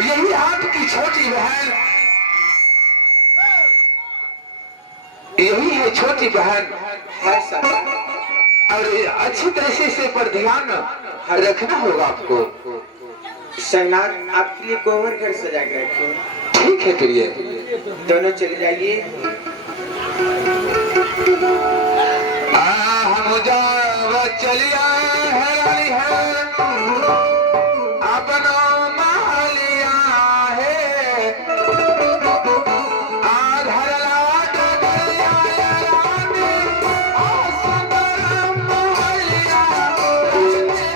यही आपकी छोटी बहन, यही है छोटी बहन है सर। और अच्छी तरह से पर ध्यान रखना होगा आपको। शहनाज आपके लिए कोहबर घर सजा के रखो। ठीक है प्रिय, दोनों चले जाइए। हम जाव चलिया है अपना मालिया है आधर लाड गलिया रानी आसंदर मोहलिया रानी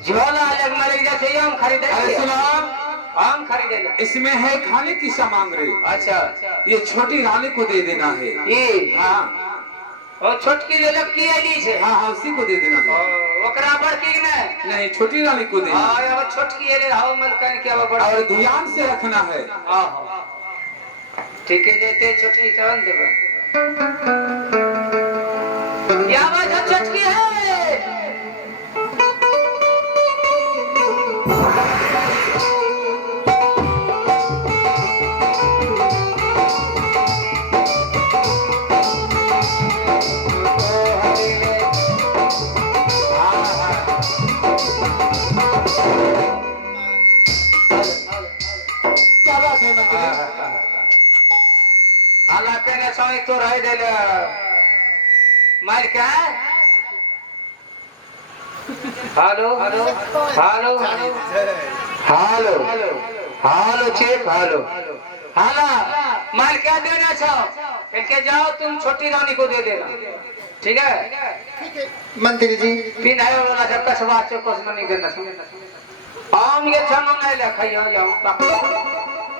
झोला अलग मलिक जैसे आम खरीदे अरे सुनो, आम खरीदे ला। इसमें है खाने की सामग्री। अच्छा ये छोटी रानी को दे देना है। ये हाँ और छोटकी ले लकी आईली छे। हाँ हाँ, उसी को दे देना है। ओकरा बड़की के नहीं, छोटी रानी को देना। हां अब छोटकी ले हाउ मलकन के अब बड़ और ध्यान से रखना है। हां ठीक है देते छोटकी चलन देबे। क्या बात है छोटकी है? क्या बात है मंत्री? आला कने सोई तो रह देले मार के hello hello hello hello hello check hello हाला मार क्या देना चाहो इनके जाओ तुम छोटी रानी को दे देना ठीक है मंत्री जी। पिन है वाला जब कसवा चौकस में नहीं देना आम ये छनो नहीं लखाइयो जाओ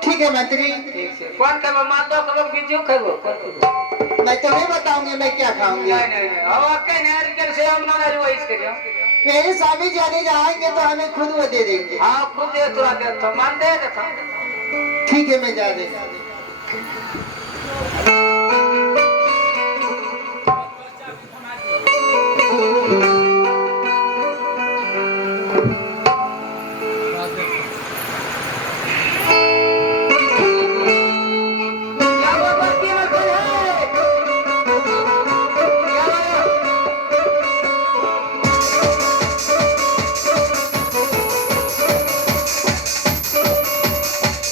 ठीक है मंत्री, ठीक से कौन के मार दो कब बिजू खेबो कौन मैं तो नहीं बताऊंगी मैं क्या खाऊंगी। नहीं नहीं नहीं अब के नार के से हम ना रही इस करियो मेरे स्वामी जाने जाएंगे तो हमें खुद वो दे देंगे। हां खुद दे तुरा दे तो मान दे देखो ठीक है मैं जा देगा। क्या वो बत्ती में कोई है क्या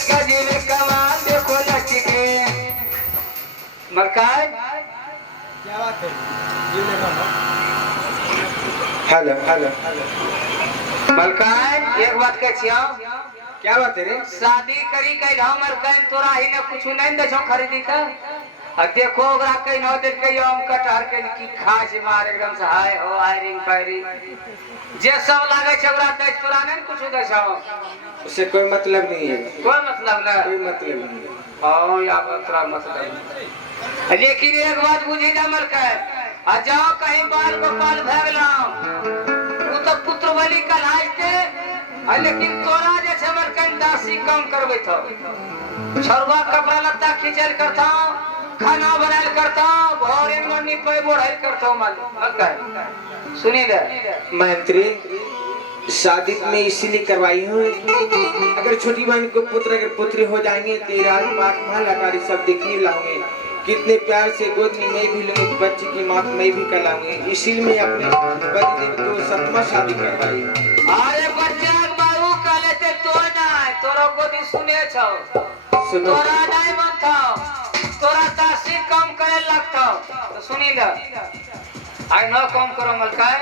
गजीब कमाल देखो लड़की के मलकाय क्या बात है? हेलो हेलो मलकाय एक बात कह छियो क्या बात है रे? शादी करी कई हमर कहीं तोरा ही ने कुछ नहीं दे छो खरीदी का आ देखो ओकरा कहीं न दे के हम कटहर के की खास मार एकदम से हाय हो आयरिंग पैरी जे सब लागे छै ओकरा दे तोरा नहीं कुछ दे छो उससे कोई मतलब नहीं है। कोई मतलब ना कोई मतलब नहीं है। हां या तोरा मतलब नहीं। लेकिन एक बात बुझी ना मलकाय आ जाओ कहीं बाल गोपाल भगला वो तो पुत्र बलि कलाइते लेकिन तोरा जे छै हमर कहीं दासी काम करबै थो छरवा कपड़ा लत्ता खींचल करता खाना बनाल करता भोरे में निपै बोढ़ल करता मलकाय सुनी ले मंत्री शादी में इसीलिए करवाई हूँ अगर छोटी बहन को पुत्र अगर पुत्री हो जाएंगे तेरा पाक भालाकारी सब देखने लाऊंगे कितने प्यार से गोद में मैं भी लूंगी बच्चे की माँ मैं भी कराऊंगी इसीलिए मैं अपने पतिदेव को 7वां शादी करवाई। अरे बच्चा बाबू काले ते तो ना तोरा गोदी सुने छौ सुनो तोरा नहीं मन था तोरा दासी काम करे लगता तो सुनी ले आई न काम करो मलकाय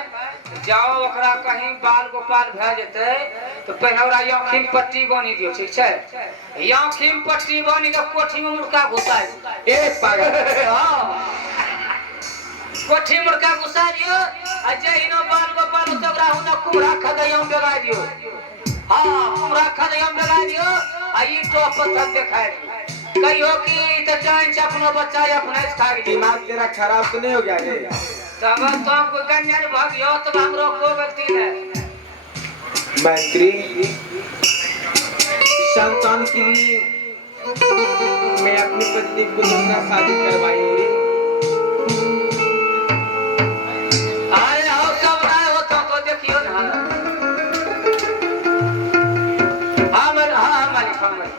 जाओ ओकरा कहीं बाल गोपाल भ जेते तो पहनौरा आँखी में पट्टी बनी दियो ठीक छै आँखी में पट्टी बनी के कोठी में मुर्गा घुसा ए पागल हां कोठी मुर्गा घुसा दियो आ जही न बाल गोपाल तो ओकरा हुना कुमरा खदैया में लगा दियो हां कुमरा खदैया में लगा दियो आ ई तो पत्थर दिखाई कहियो कि त जान से अपनो बच्चा अपने खा गई दिमाग तेरा खराब तो नहीं हो गया रे? तब तो को गन्या भागियो तो हमरो को गलती है मंत्री संतान के लिए मैं अपने पतिदेव को 2रा शादी करवाई हूँ रे। अरे हो सब ना होता तो देखियो ना हमर हां मालिक हमर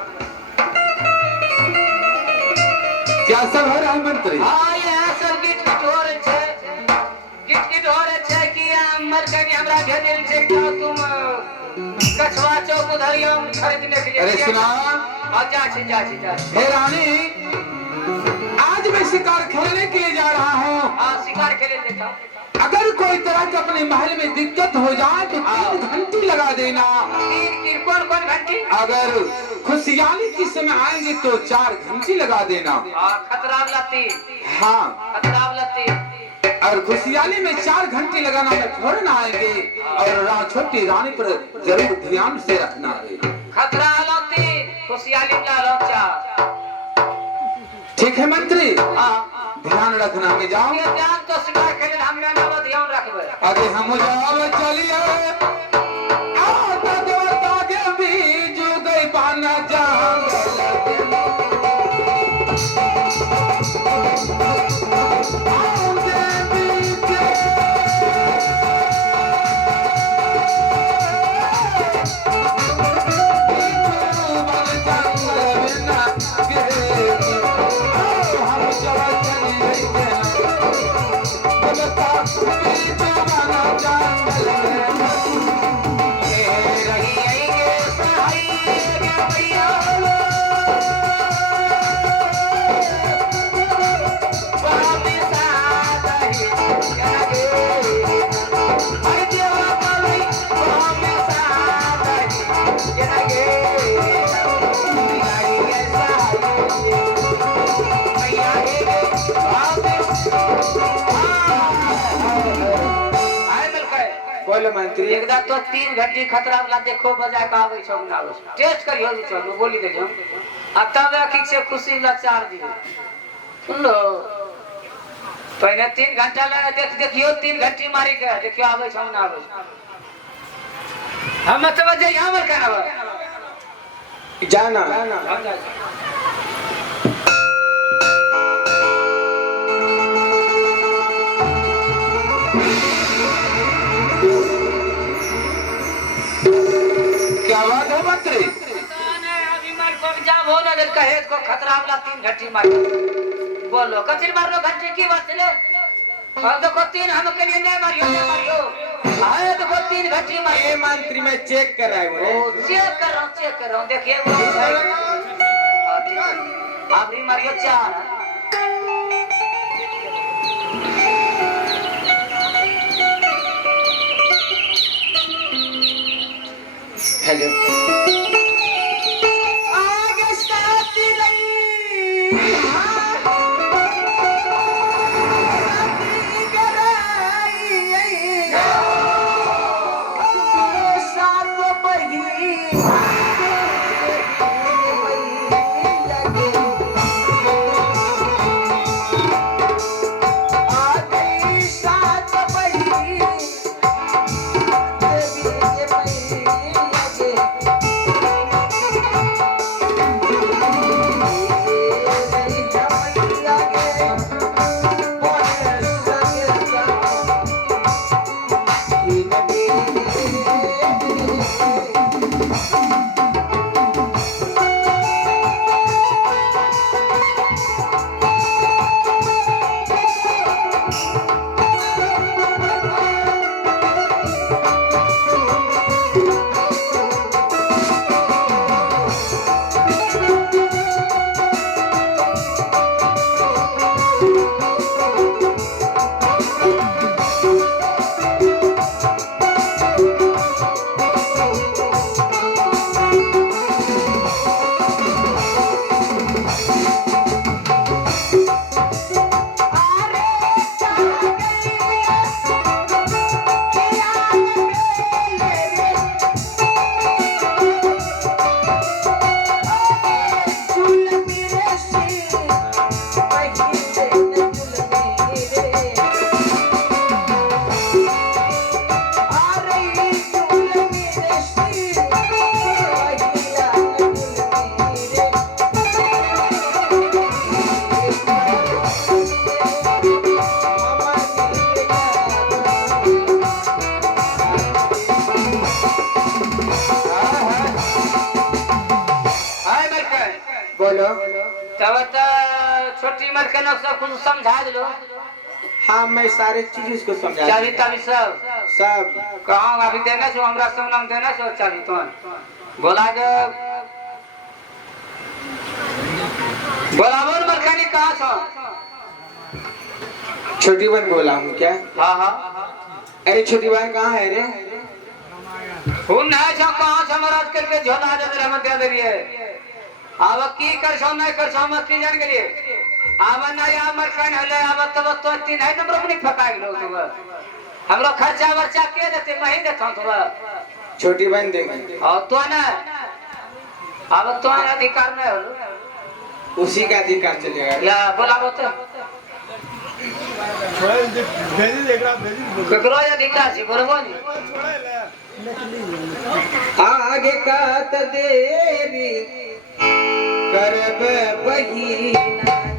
क्या सब हो रहा है मंत्री? हां ये सब गिट गिटोर छे गिट गिटोर छे कि हमर कनी हमरा भेजल छे तो तुम कछवा चौक उधरिया खरीदने के लिए अरे सुना, जा हे रानी, आज मैं शिकार खेलने के लिए जा रहा हूँ। हां शिकार खेले देखा अगर कोई तरह की अपने महल में दिक्कत हो जाए तो 3 घंटी लगा देना। तीन कौन कौन घंटी अगर खुशहाली के समय आएंगे तो 4 घंटी लगा देना। हां खतरा लती हाँ, खतरा लती और खुशहाली में 4 घंटे लगाना में थोड़े ना आएंगे। और छोटी रानी पर जरूर ध्यान से रखना है। खतरा लौटी खुशहाली में लौचा। ठीक है मंत्री, हाँ ध्यान रखना में जाओ। ये ध्यान तो सिखा के लिए हमने ना ध्यान रखबे। आगे हम जाओ चलिए। पाना बोलो मंत्री। एकदा तो 3 घंटे खतरा वाला देखो बजा के आवे छौ ना आवे टेस्ट करियो जी चलो बोली दे हम आ तब ठीक से खुशी ला 4 दिन सुन लो पहले 3 घंटा लगा देखियो 3 घंटे मारी के देखियो आवे छौ ना आवे हम मतलब जे हमर कहना जाना क्या बात है मंत्री? अभी मार को जा हो ना जब कहे को खतरा वाला 3 घंटे मार बोलो कचरी मार लो घंटे की बात ले और देखो 3 हम के लिए नहीं मारियो आए देखो 3 घंटे मार ये मंत्री में चेक कर रहा हूँ। ओ चेक कर रहा हूं देखिए वो अभी मारियो 4 हेलो आगे साथी नहीं बोलो। तब छोटी मर के सब कुछ समझा दो। हाँ मैं सारे चीज इसको समझा चाबी ताबी सब सब कहाँ अभी देना छो हमरा सब नाम देना छो चाबी तो बोला जो बोलावो मरखानी कहाँ छो छोटी बहन बोला हूँ क्या? हाँ हाँ अरे छोटी बहन कहाँ है रे? सुन है छो कहाँ छो महाराज करके झोला दे दे हम दे दे अब की कर छो नहीं कर छो मत की जान के लिए आवा नया हमर कन हले आवा तब तो तीन है नंबर अपनी फकाई लो तुम हमरो खर्चा वर्चा के देते मही देथौ तुम छोटी बहन देगी और तो ना अब तो अधिकार नहीं हो उसी का अधिकार चलेगा या बोलाबो तो भेजी देख रहा भेजी ककरो अधिकार छी बोलबो नी आगे का त देरी करब बहिना